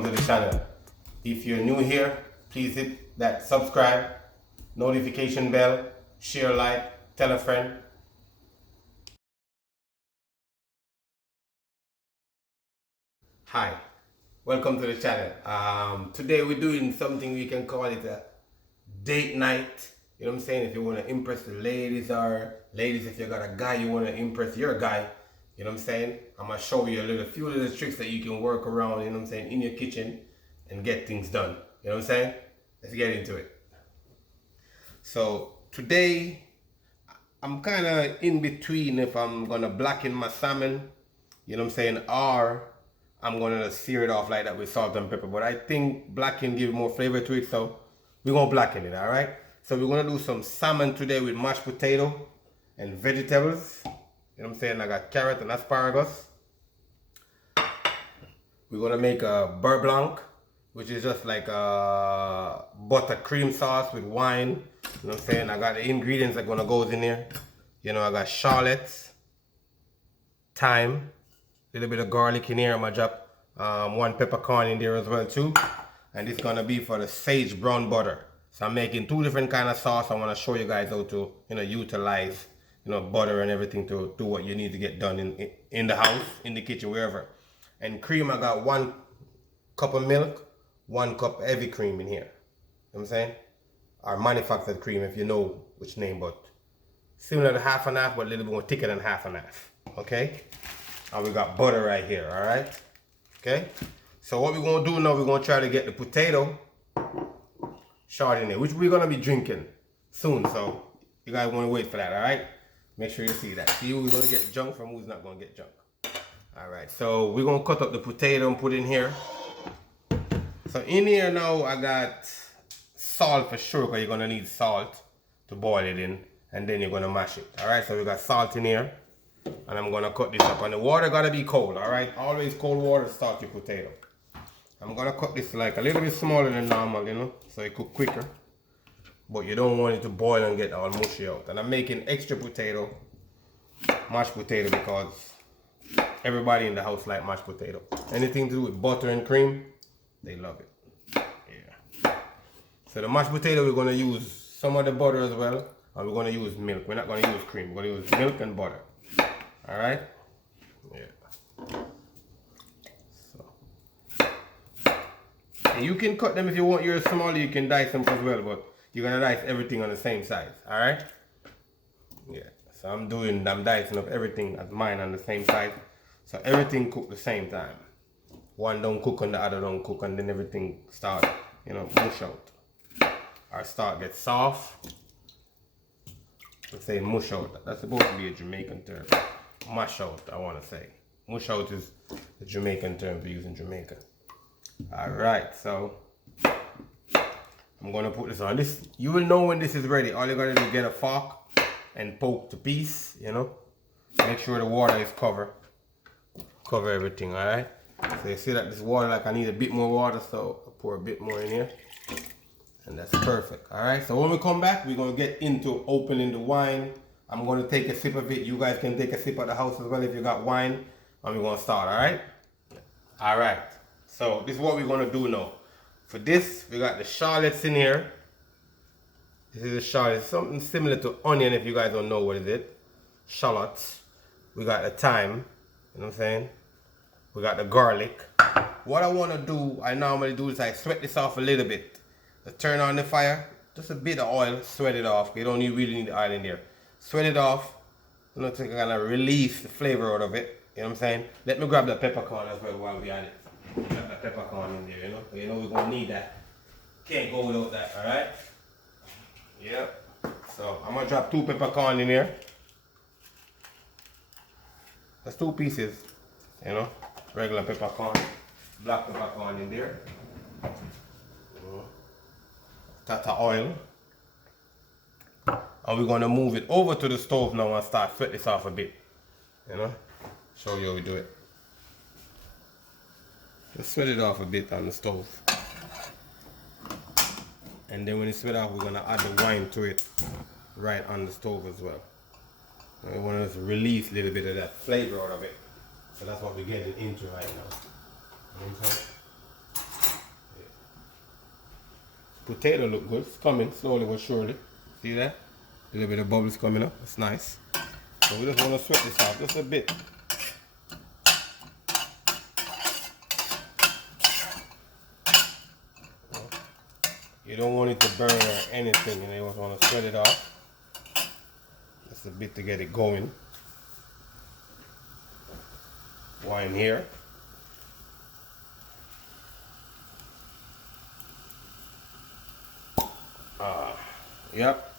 welcome to the channel. If you're new here, please hit that subscribe, notification bell, share, like, tell a friend. Hi, welcome to the channel. Today we're doing something we can call it a date night. You know what I'm saying? If you want to impress the ladies, or ladies, if you got a guy you want to impress your guy, you know what I'm saying? I'm going to show you a few little tricks that you can work around, you know what I'm saying, in your kitchen and get things done. You know what I'm saying? Let's get into it. So today, I'm kind of in between if I'm going to blacken my salmon, you know what I'm saying, or I'm going to sear it off like that with salt and pepper. But I think blacken gives more flavor to it, so we're going to blacken it, all right? So we're going to do some salmon today with mashed potato and vegetables. You know what I'm saying? I got carrot and asparagus. We're going to make a beurre blanc, which is just like a butter cream sauce with wine. You know what I'm saying? I got the ingredients that are going to go in there. You know, I got shallots, thyme, a little bit of garlic in here. I'm going to drop one peppercorn in there as well too. And it's going to be for the sage brown butter. So I'm making two different kind of sauce. I want to show you guys how to, you know, utilize, you know, butter and everything to do what you need to get done in the house, in the kitchen, wherever. And cream, I got 1 cup of milk, 1 cup heavy cream in here. You know what I'm saying? Or manufactured cream, if you know which name, but similar to half and half, but a little bit more thicker than half and half. Okay? And we got butter right here, all right? Okay? So what we're going to do now, we're going to try to get the potato Chardonnay, which we're going to be drinking soon. So you guys want to wait for that, all right? Make sure you see that. See who's going to get junk from who's not going to get junk. All right, so we're going to cut up the potato and put in here. So in here now, I got salt for sure, because you're going to need salt to boil it in. And then you're going to mash it. All right, so we got salt in here. And I'm going to cut this up. And the water got to be cold, all right? Always cold water to start your potato. I'm going to cut this like a little bit smaller than normal, you know, so it cook quicker. But you don't want it to boil and get all mushy out. And I'm making extra potato, mashed potato, because everybody in the house like mashed potato. Anything to do with butter and cream, they love it. Yeah. So the mashed potato, we're going to use some of the butter as well. And we're going to use milk. We're not going to use cream. We're going to use milk and butter. All right? Yeah. And you can cut them if you want yours smaller, you can dice them as well, but you're gonna dice everything on the same size, alright? Yeah, so I'm dicing up everything as mine on the same size. So everything cook the same time. One don't cook and the other don't cook, and then everything start, you know, mush out. Or start get soft. Let's say mush out. That's supposed to be a Jamaican term. Mush out, I wanna say. Mush out is the Jamaican term we use in Jamaica. Alright, so I'm gonna put this on. This, you will know when this is ready. All you gotta do is get a fork and poke the piece, you know. Make sure the water is cover everything, alright? So you see that this water, like I need a bit more water, so I'll pour a bit more in here. And that's perfect, alright? So when we come back, we're gonna get into opening the wine. I'm gonna take a sip of it. You guys can take a sip at the house as well if you got wine. And we're gonna start, alright? Alright. So this is what we're going to do now. For this, we got the shallots in here. This is a shallot, something similar to onion if you guys don't know what is it. Shallots. We got the thyme, you know what I'm saying? We got the garlic. What I want to do, I normally do is I sweat this off a little bit. I turn on the fire, just a bit of oil, sweat it off. You don't really need the oil in there. Sweat it off, you know, to kind of release the flavor out of it. You know what I'm saying? Let me grab the peppercorn as well while we're at it. Got the peppercorn in there, you know? You know we're gonna need that. Can't go without that, alright? Yep. So I'm gonna drop 2 peppercorn in here. That's 2 pieces, you know? Regular peppercorn, black peppercorn in there. Tata oil. And we're gonna move it over to the stove now and start sweat this off a bit. You know? Show you how we do it. Just sweat it off a bit on the stove. And then when it's sweat off, we're gonna add the wine to it right on the stove as well. And we want to release a little bit of that flavor out of it. So that's what we're getting into right now. You know what I'm saying? potato look good. It's coming slowly but surely. See that? A little bit of bubbles coming up. That's nice. So we just want to sweat this out just a bit. You don't want it to burn or anything, and you just want to sweat it off. Just a bit to get it going. Wine here. Yep.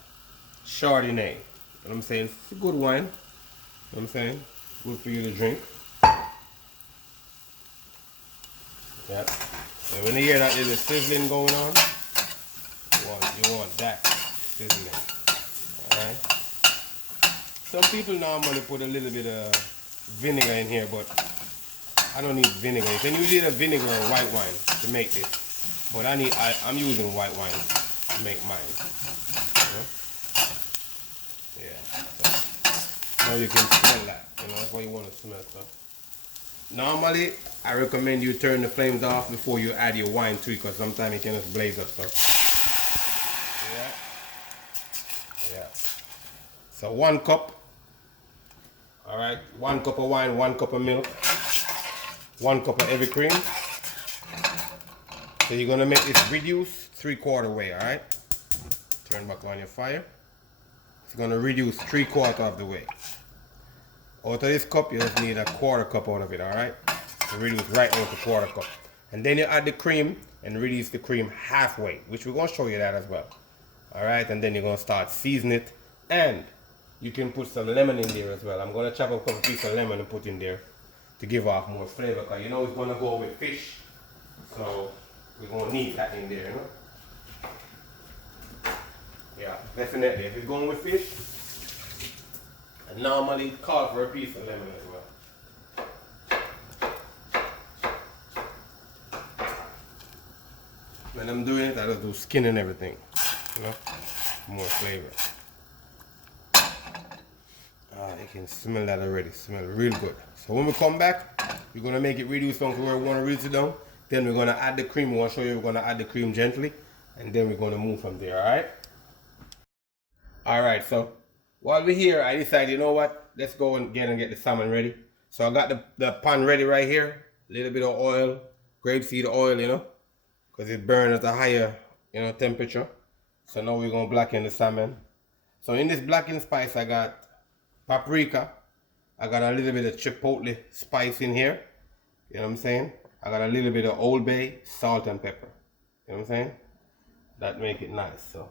Chardonnay. You know what I'm saying? It's a good wine. You know what I'm saying? Good for you to drink. Yep. And when you hear that little sizzling going on, you want that sizzling. Alright? Some people normally put a little bit of vinegar in here, but I don't need vinegar. You can use either vinegar or white wine to make this. But I'm using white wine to make mine. Yeah. So now you can smell that. You know, that's what you want to smell. So normally I recommend you turn the flames off before you add your wine to it, because sometimes it can just blaze up. So yeah. So 1 cup. Alright, 1 cup of wine, 1 cup of milk, 1 cup of heavy cream. So you're gonna make this reduce 3/4 way, alright? Turn back on your fire. It's gonna reduce 3/4 of the way. Out of this cup, you just need a 1/4 cup out of it, alright? To reduce right out to 1/4 cup. And then you add the cream and reduce the cream halfway, which we're gonna show you that as well. Alright, and then you're gonna start seasoning it, and you can put some lemon in there as well. I'm gonna chop up a couple pieces of lemon and put in there to give off more flavor, because you know it's gonna go with fish. So we're gonna need that in there, you know? Yeah, definitely. If it's going with fish, I normally call for a piece of lemon as well. When I'm doing it, I just do skin and everything, you know? More flavor. You can smell that already. Smell real good. So when we come back, we're gonna make it reduce down to where we want to reduce it down. Then we're gonna add the cream. We want to show you we're gonna add the cream gently, and then we're gonna move from there. All right. All right. So while we're here, I decided, you know what? Let's go and get the salmon ready. So I got the pan ready right here. A little bit of oil, grapeseed oil, you know, because it burns at a higher, you know, temperature. So now we're gonna blacken the salmon. So in this blackened spice, I got paprika. I got a little bit of chipotle spice in here. You know what I'm saying? I got a little bit of Old Bay, salt and pepper. You know what I'm saying? That make it nice. So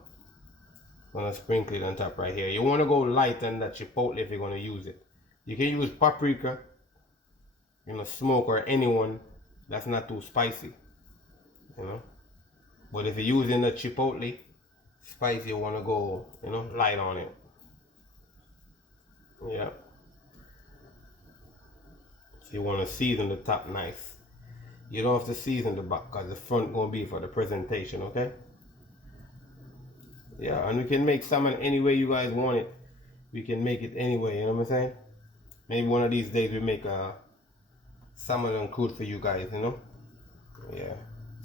I'm gonna sprinkle it on top right here. You wanna go light on that chipotle if you're gonna use it. You can use paprika, you know, smoke, or anyone that's not too spicy. You know? But if you're using the chipotle spice, you wanna go, you know, light on it. Yeah. So you want to season the top nice. You don't have to season the back, because the front gonna be for the presentation, okay? Yeah, and we can make salmon any way you guys want it. We can make it anyway, you know what I'm saying? Maybe one of these days we make a salmon and crude for you guys, you know? Yeah.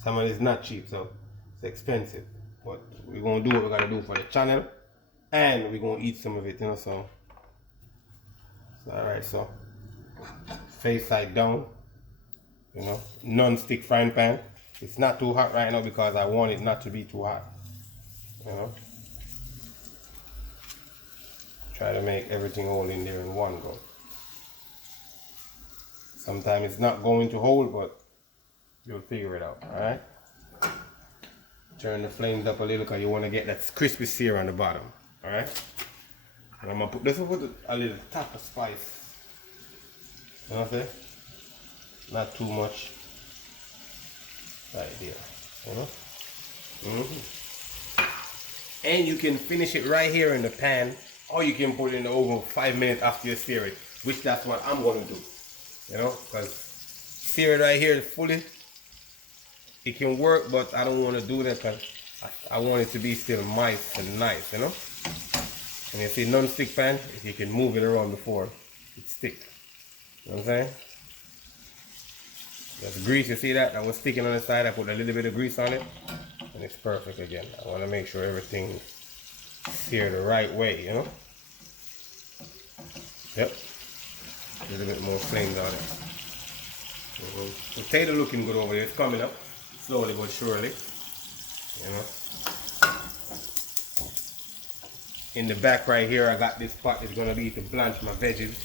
Salmon is not cheap, so it's expensive. But we're gonna do what we gotta do for the channel, and we're gonna eat some of it, you know, so. Alright, so face side down, you know, non-stick frying pan. It's not too hot right now because I want it not to be too hot, you know. Try to make everything all in there in one go. Sometimes it's not going to hold, but you'll figure it out. Alright, turn the flames up a little because you want to get that crispy sear on the bottom. Alright, and I'm gonna put this, a little tap of spice. You know what I'm saying? Not too much. Right there. You know? And you can finish it right here in the pan, or you can put it in the oven 5 minutes after you sear it, which that's what I'm gonna do. You know, because sear it right here fully, it can work, but I don't want to do that because I want it to be still moist and nice, you know. And you see, non-stick pan, you can move it around before it sticks. You know what I'm saying? That's grease, you see that? That was sticking on the side. I put a little bit of grease on it. and it's perfect again. I want to make sure everything seared the right way, you know. Yep. A little bit more flames on it. Potato looking good over there. It's coming up slowly but surely, you know. In the back right here, I got this pot. It's gonna be to blanch my veggies.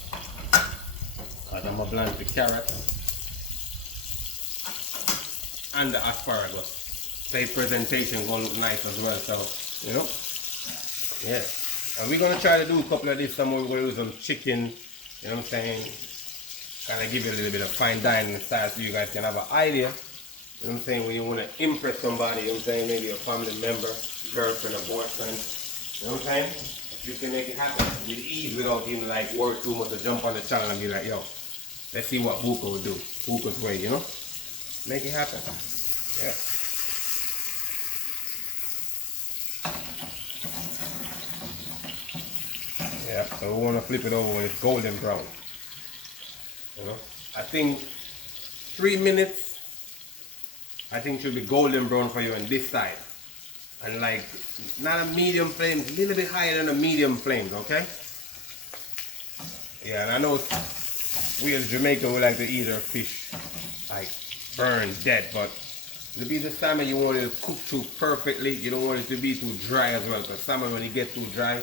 Cause I'm gonna blanch the carrots and the asparagus. Plate presentation gonna look nice as well. So, you know, yes. And we're gonna try to do a couple of this. Some we're gonna do some chicken. You know what I'm saying? Kind of give you a little bit of fine dining style so you guys can have an idea. You know what I'm saying? When you want to impress somebody, you know what I'm saying? Maybe a family member, girlfriend or boyfriend. You know what I'm saying? You can make it happen with ease without even like work too much to jump on the channel and be like, yo, let's see what Bouka will do. Bouka's way, you know? Make it happen. Yeah. Yeah, so we want to flip it over when it's golden brown. You know? I think 3 minutes, I think should be golden brown for you on this side. And like, not a medium flame, a little bit higher than a medium flames, okay? Yeah, and I know we as Jamaican, we like to eat our fish like burned, dead, but to be the salmon, you want it to cook too perfectly. You don't want it to be too dry as well, because salmon, when it gets too dry,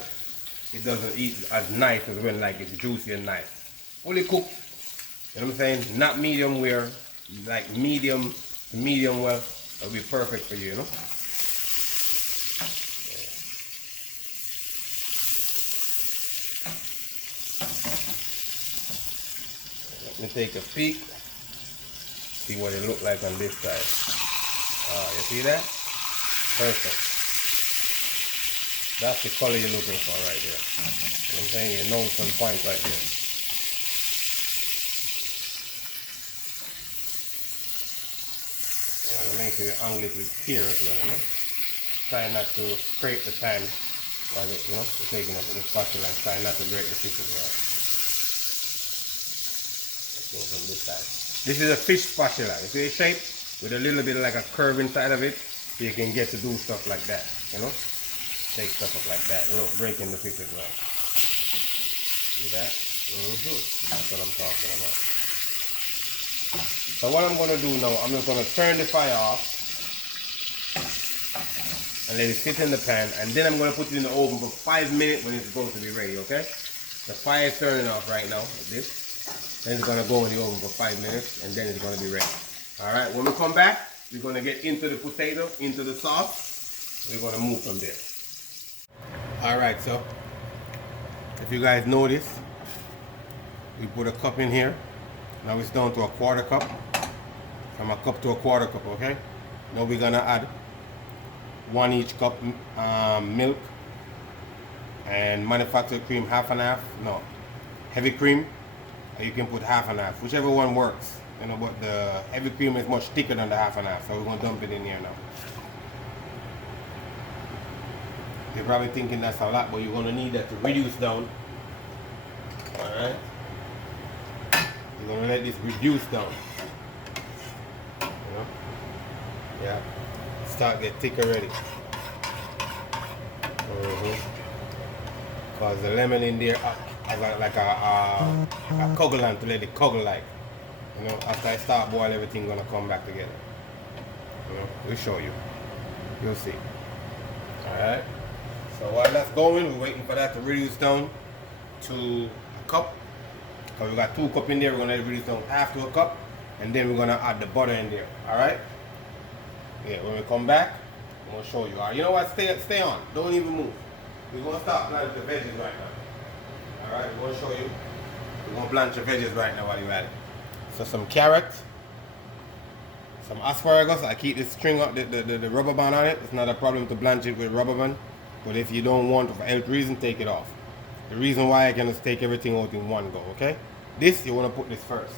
it doesn't eat as nice as when like it's juicy and nice. Fully cooked, you know what I'm saying? Not medium well, like medium well, that'll be perfect for you, you know? Let me take a peek, see what it looks like on this side. You see that? Perfect. That's the color you're looking for right there. You know what I'm saying? You know some points right there. Make sure you angle it with care as well, you know? Try not to scrape the pan while you know, you're taking up the spatula, and try not to break the fish as well. Go from this side. This is a fish spatula. You see the shape? With a little bit like a curve inside of it, so you can get to do stuff like that, you know? Take stuff up like that without breaking the fish as well. See that? That's what I'm talking about. So what I'm going to do now, I'm just going to turn the fire off and let it sit in the pan, and then I'm going to put it in the oven for 5 minutes when it's supposed to be ready, okay? The fire is turning off right now, like this. Then it's going to go in the oven for 5 minutes, and then it's going to be ready. Alright, when we come back, we're going to get into the potato, into the sauce. We're going to move from there. Alright, so if you guys notice, we put a cup in here. Now it's down to a 1/4 cup. From a cup to a 1/4 cup, okay? Now we're going to add 1 each cup milk and manufactured cream, 1/2. No, heavy cream. You can put 1/2, whichever one works. You know, but the heavy cream is much thicker than the 1/2, so we're gonna dump it in here now. You're probably thinking that's a lot, but you're gonna need that to reduce down. Alright? You're gonna let this reduce down. You know? Yeah. Start get thick already. Cause the lemon in there has like a coagulant to let it coagulate like. You know, after I start boil, everything gonna come back together. You know, we'll show you. You'll see. Alright. So while that's going, we're waiting for that to reduce down to a cup. Because we got 2 cups in there, we're gonna let it reduce down half to a cup. And then we're gonna add the butter in there. Alright? Yeah, when we come back, I'm gonna show you. Alright, you know what? Stay on. Don't even move. We're gonna start blanching the veggies right now. Alright, we're gonna show you. We're gonna blanch the veggies right now while you're at it. So some carrots, some asparagus. I keep this string up, the rubber band on it. It's not a problem to blanch it with rubber band. But if you don't want, for health reason, take it off. The reason why I can just take everything out in one go, okay? This, you want to put this first.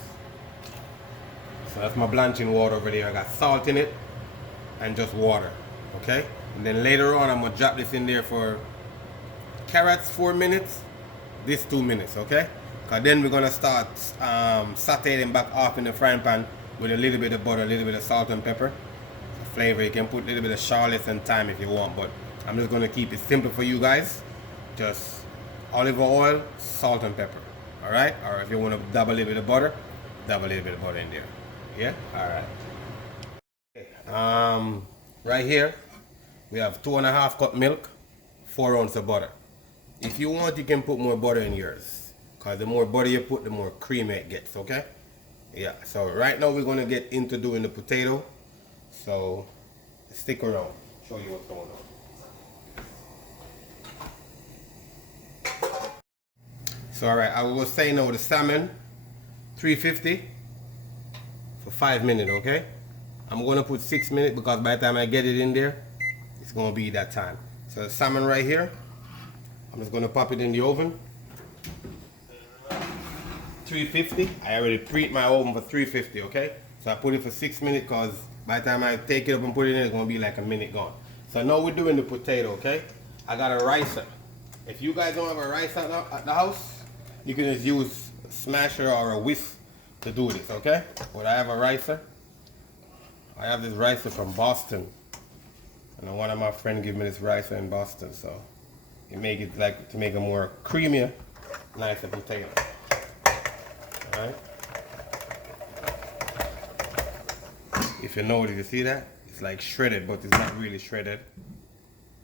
So that's my blanching water over there. I got salt in it and just water, okay? And then later on, I'm going to drop this in there for carrots 4 minutes, this 2 minutes, okay? Because then we're going to start sauteing back off in the frying pan with a little bit of butter, a little bit of salt and pepper. flavor. You can put a little bit of shallots and thyme if you want, but I'm just gonna keep it simple for you guys. Just olive oil, salt and pepper. Alright? Or if you want to double a little bit of butter, double a little bit of butter in there. Yeah? Alright. Okay. Right here we have 2.5 cup milk, 4 ounces of butter. If you want, you can put more butter in yours, because the more butter you put, the more creamy it gets. Okay? Yeah. So right now we're gonna get into doing the potato. So stick around, show you what's going on. So alright, I was saying now the salmon, 350 for 5 minutes, okay? I'm gonna put 6 minutes because by the time I get it in there, it's gonna be that time. So the salmon right here, I'm just gonna pop it in the oven. 350. I already preheat my oven for 350, okay? So I put it for 6 minutes because by the time I take it up and put it in, it's gonna be like a minute gone. So now we're doing the potato, okay? I got a ricer. If you guys don't have a ricer at the house, you can just use a smasher or a whisk to do this, okay? But I have a ricer. I have this ricer from Boston. And one of my friends gave me this ricer in Boston, so you make it like to make a more creamier, nicer potato. Alright? If you notice, you see that? It's like shredded, but it's not really shredded.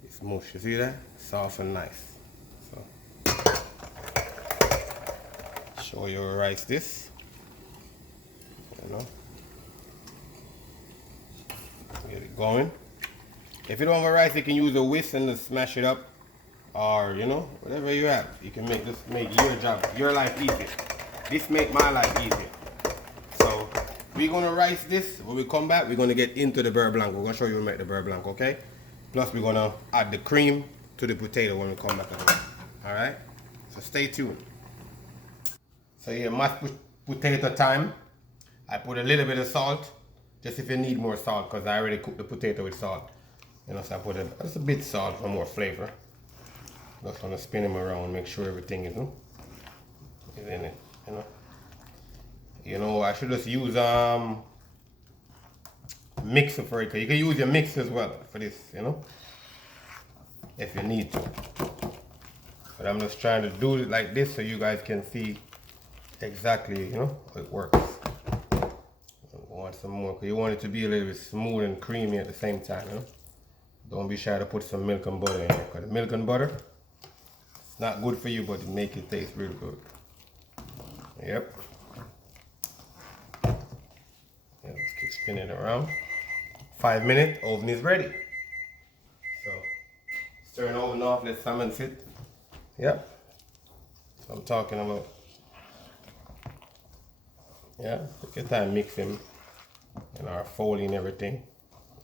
It's mush, you see that? Soft and nice. So, show you rice this. You know? Get it going. If you don't have a rice, you can use a whisk and just smash it up. Or, you know, whatever you have. You can make this, make your job, your life easier. This make my life easier. So, we're gonna rice this. When we come back, we're gonna get into the beurre blanc. We're gonna show you how to make the beurre blanc, okay? Plus, we're gonna add the cream to the potato when we come back. Alright? So, stay tuned. So, here, mashed potato time. I put a little bit of salt. Just if you need more salt, because I already cooked the potato with salt. You know, so I put just a bit of salt for more flavor. Just want to spin them around, make sure everything is in it. You know, I should just use mixer for it. You can use your mixer as well for this, you know, if you need to. But I'm just trying to do it like this so you guys can see exactly, you know, how it works. Want some more, because you want it to be a little bit smooth and creamy at the same time, you know? Don't be shy to put some milk and butter in here, because the milk and butter, it's not good for you, but it makes it taste really good. Yep. Yeah, let's keep spinning it around. 5 minutes, oven is ready. So, let's turn the oven off, let salmon sit. Yep. So I'm talking about. Yeah, take your time, mix them. And our foley and everything,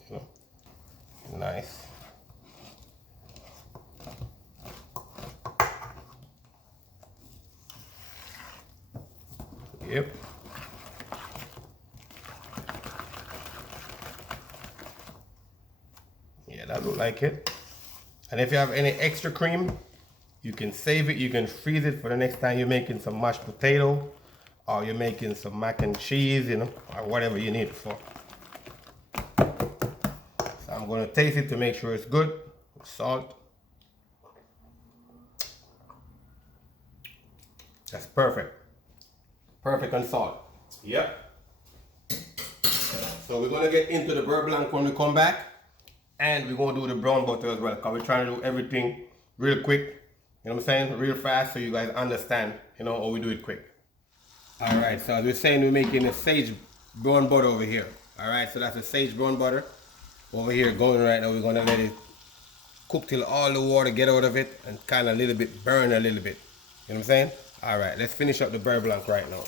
you know, nice. Yep. Yeah, that look like it. And if you have any extra cream, you can save it, you can freeze it for the next time you're making some mashed potato, or you're making some mac and cheese, you know, or whatever you need it for. So I'm going to taste it to make sure it's good. Salt. That's perfect. Perfect on salt. Yep. So we're going to get into the beurre blanc when we come back. And we're going to do the brown butter as well, because we're trying to do everything real quick. You know what I'm saying? Real fast, so you guys understand, you know, how we do it quick. Alright, so as we're saying, we're making a sage brown butter over here. Alright, so that's a sage brown butter over here going right now. We're going to let it cook till all the water get out of it and kind of a little bit burn a little bit. You know what I'm saying? Alright, let's finish up the beurre blanc right now.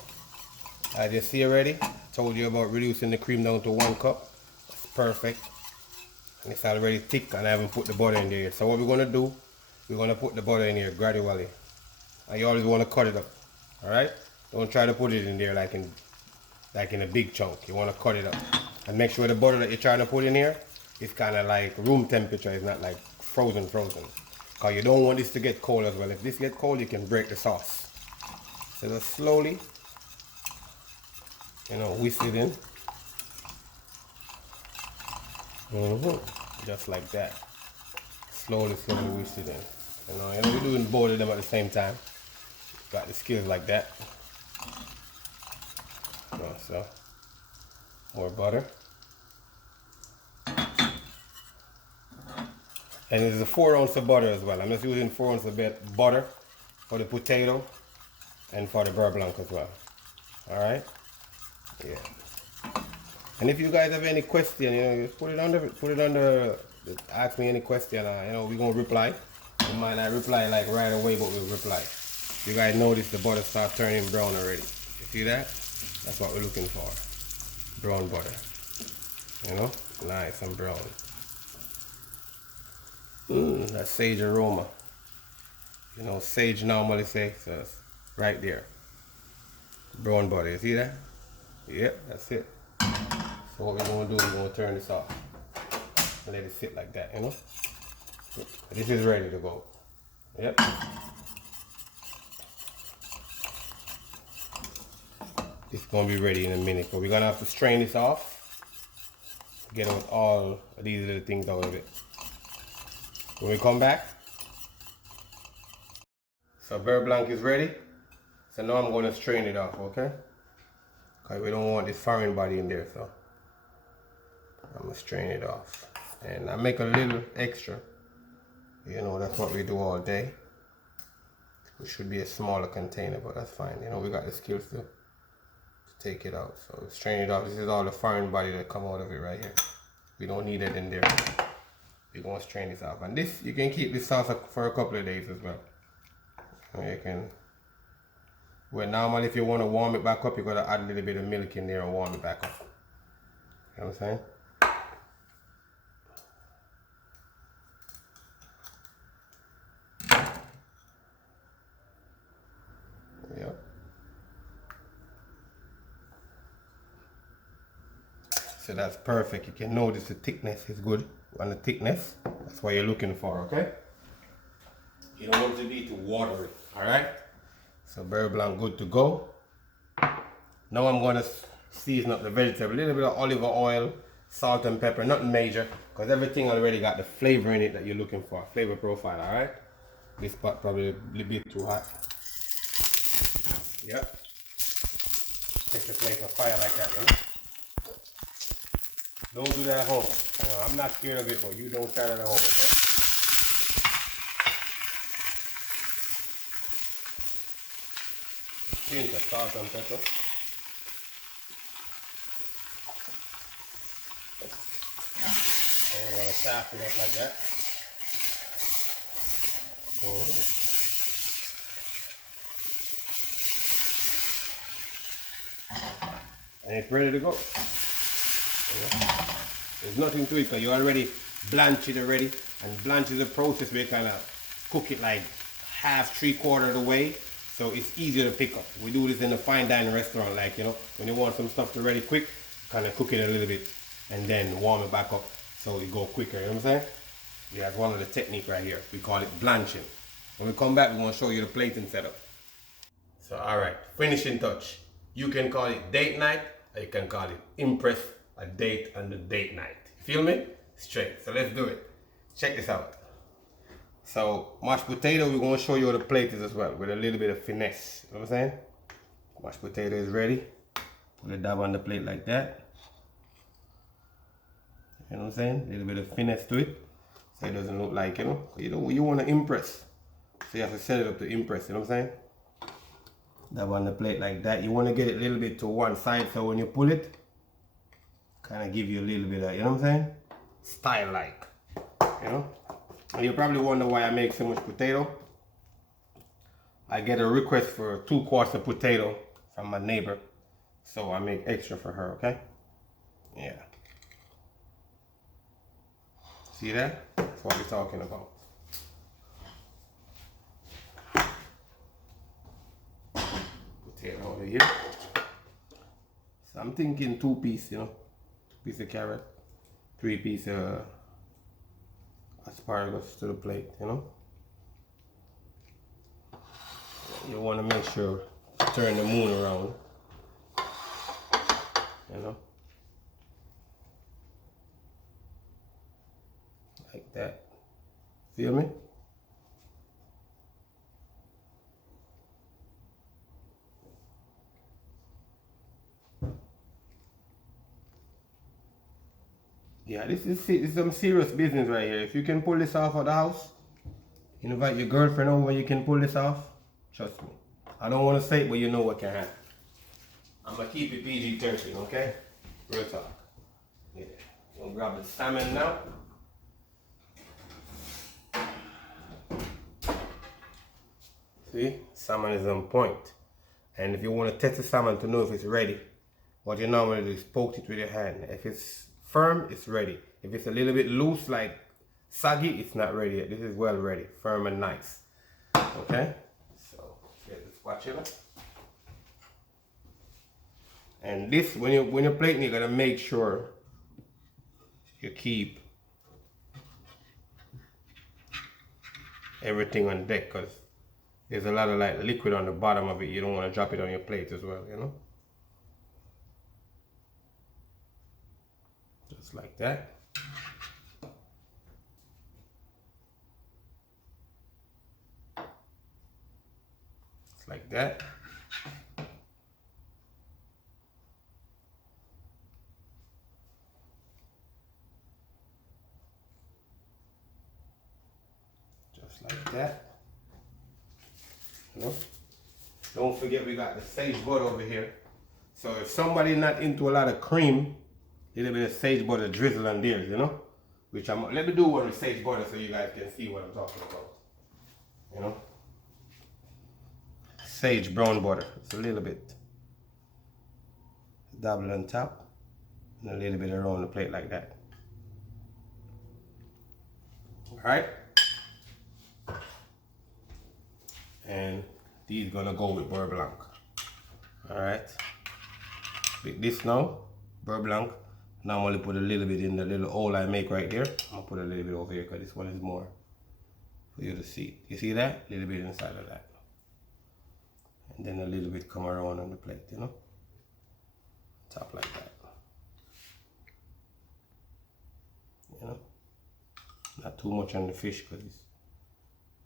As you see already, I told you about reducing the cream down to 1 cup. That's perfect. And it's already thick and I haven't put the butter in there yet. So what we're going to do, we're going to put the butter in here gradually. And you always want to cut it up. Alright? Don't try to put it in there like in a big chunk. You want to cut it up. And make sure the butter that you're trying to put in here is kind of like room temperature. It's not like frozen. Because you don't want this to get cold as well. If this gets cold, you can break the sauce. So just slowly, you know, whisk it in. Just like that. Slowly, slowly whisk it in. And we're doing both of them at the same time. Got the skills like that. So, more butter. And this is a 4 ounces of butter as well. I'm just using 4 ounces of butter for the potato and for the beurre blanc as well. Alright? Yeah. And if you guys have any question, just put it under, ask me any question, we're gonna reply. We might not reply like right away, but we'll reply. You guys notice the butter start turning brown already. You see that? That's what we're looking for. Brown butter. Nice and brown. That sage aroma. Sage normally says right there. Brown butter, you see that? Yep, that's it. So what we're gonna do, we're gonna turn this off. Let it sit like that, This is ready to go. Yep. It's gonna be ready in a minute, but we're gonna have to strain this off. Get out all of these little things out of it. When we come back, so beurre blanc is ready. So now I'm gonna strain it off, okay? Because we don't want this foreign body in there, so I'm gonna strain it off. And I make a little extra. That's what we do all day. It should be a smaller container, but that's fine. We got the skills to take it out. So strain it off. This is all the foreign body that come out of it right here. We don't need it in there. We're gonna strain this off. And this, you can keep this sauce for a couple of days as well. Well, normally if you want to warm it back up, you gotta add a little bit of milk in there and warm it back up. You know what I'm saying? Yep. So that's perfect. You can notice the thickness is good. On the thickness, that's what you're looking for, okay? You don't want it to be too watery, alright? So beurre blanc good to go. Now I'm gonna season up the vegetable. A little bit of olive oil, salt and pepper, nothing major, because everything already got the flavor in it that you're looking for, flavor profile, alright? This pot probably a little bit too hot. Yep. Take the place of fire like that, Don't do that at home. I'm not scared of it, but you don't try that at home, okay? Pinch of salt and pepper. And we're gonna soften it up like that. And it's ready to go. There's nothing to it because you already blanch it already, and blanch is a process where you kind of cook it like half, 3/4 of the way, so it's easier to pick up. We do this in a fine dining restaurant, like when you want some stuff to ready quick, kind of cook it a little bit and then warm it back up so it go quicker. You know what I'm saying? Yeah, that's one of the technique right here. We call it blanching. When we come back, we're gonna show you the plating setup. So all right, finishing touch. You can call it date night, or you can call it impress, a date on the date night. Feel me? Straight. So let's do it. Check this out. So mashed potato, we're gonna show you how the plate is as well, with a little bit of finesse. You know what I'm saying? Mashed potato is ready. Put a dab on the plate like that. You know what I'm saying? A little bit of finesse to it, so it doesn't look like, you want to impress. So you have to set it up to impress, you know what I'm saying? Dab on the plate like that. You want to get it a little bit to one side, so when you pull it, kind of give you a little bit of, you know what I'm saying? Style like, And you probably wonder why I make so much potato. I get a request for 2 quarts of potato from my neighbor, so I make extra for her, okay? Yeah. See that? That's what we're talking about. Potato over here. So I'm thinking 2 piece, 2 piece of carrot, 3 piece of asparagus to the plate, You want to make sure to turn the moon around, like that. Feel me? Yeah, this is some serious business right here. If you can pull this off at the house, invite your girlfriend over, you can pull this off. Trust me. I don't want to say it, but you know what can happen. I'm going to keep it PG-13, okay? Real talk. Yeah. We'll grab the salmon now. See? Salmon is on point. And if you want to test the salmon to know if it's ready, what you normally do is poke it with your hand. If it's firm, it's ready. If it's a little bit loose, like saggy, it's not ready yet. This is well ready, firm and nice. Okay? So, get this spatula. And this, when you're plating, you're gonna make sure you keep everything on deck, because there's a lot of like liquid on the bottom of it. You don't want to drop it on your plate as well, you know? Just like that. Just like that. Just like that. You know? Don't forget we got the sage butter over here. So if somebody not into a lot of cream, a little bit of sage butter drizzle on theirs, you know? Which let me do one with sage butter so you guys can see what I'm talking about. You know? Sage brown butter. It's a little bit. Double on top. And a little bit around the plate like that. Alright? And these gonna go with beurre blanc. Alright? With this now, beurre blanc. Normally put a little bit in the little hole I make right there. I'm gonna put a little bit over here because this one is more for you to see. You see that? A little bit inside of that. And then a little bit come around on the plate, you know? Top like that. You know? Not too much on the fish because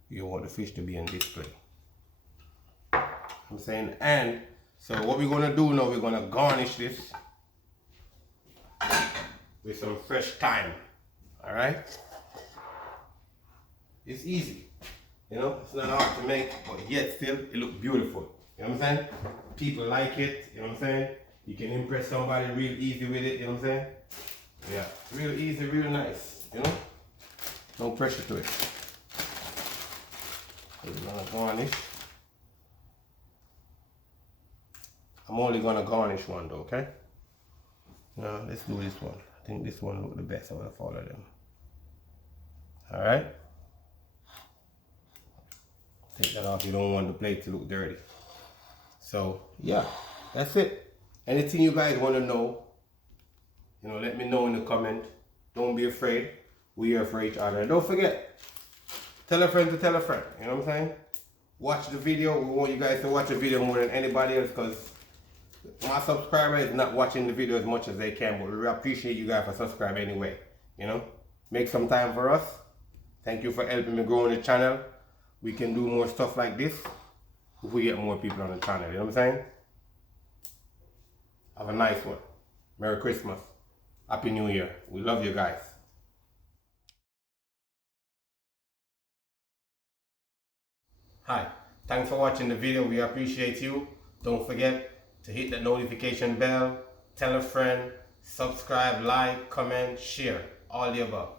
you want the fish to be in display. I'm saying, and so what we're gonna do now, we're gonna garnish this with some fresh thyme. All right? It's easy, you know. It's not hard to make, but yet still it looks beautiful. You know what I'm saying? People like it. You know what I'm saying? You can impress somebody real easy with it. You know what I'm saying? Yeah, real easy, real nice. You know, no pressure to it. So we're gonna garnish. I'm only gonna garnish one though, okay? Now let's do this one. I think this one look the best out of all of them. All right. Take that off. You don't want the plate to look dirty. So yeah, that's it. Anything you guys want to know, you know, let me know in the comment. Don't be afraid. We are for each other. And don't forget, tell a friend to tell a friend. You know what I'm saying? Watch the video. We want you guys to watch the video more than anybody else, because my subscriber is not watching the video as much as they can, but we appreciate you guys for subscribing anyway. You know, make some time for us. Thank you for helping me grow on the channel. We can do more stuff like this if we get more people on the channel. You know what I'm saying? Have a nice one. Merry Christmas. Happy New Year. We love you guys. Hi. Thanks for watching the video. We appreciate you. Don't forget to hit the notification bell, tell a friend, subscribe, like, comment, share, all the above.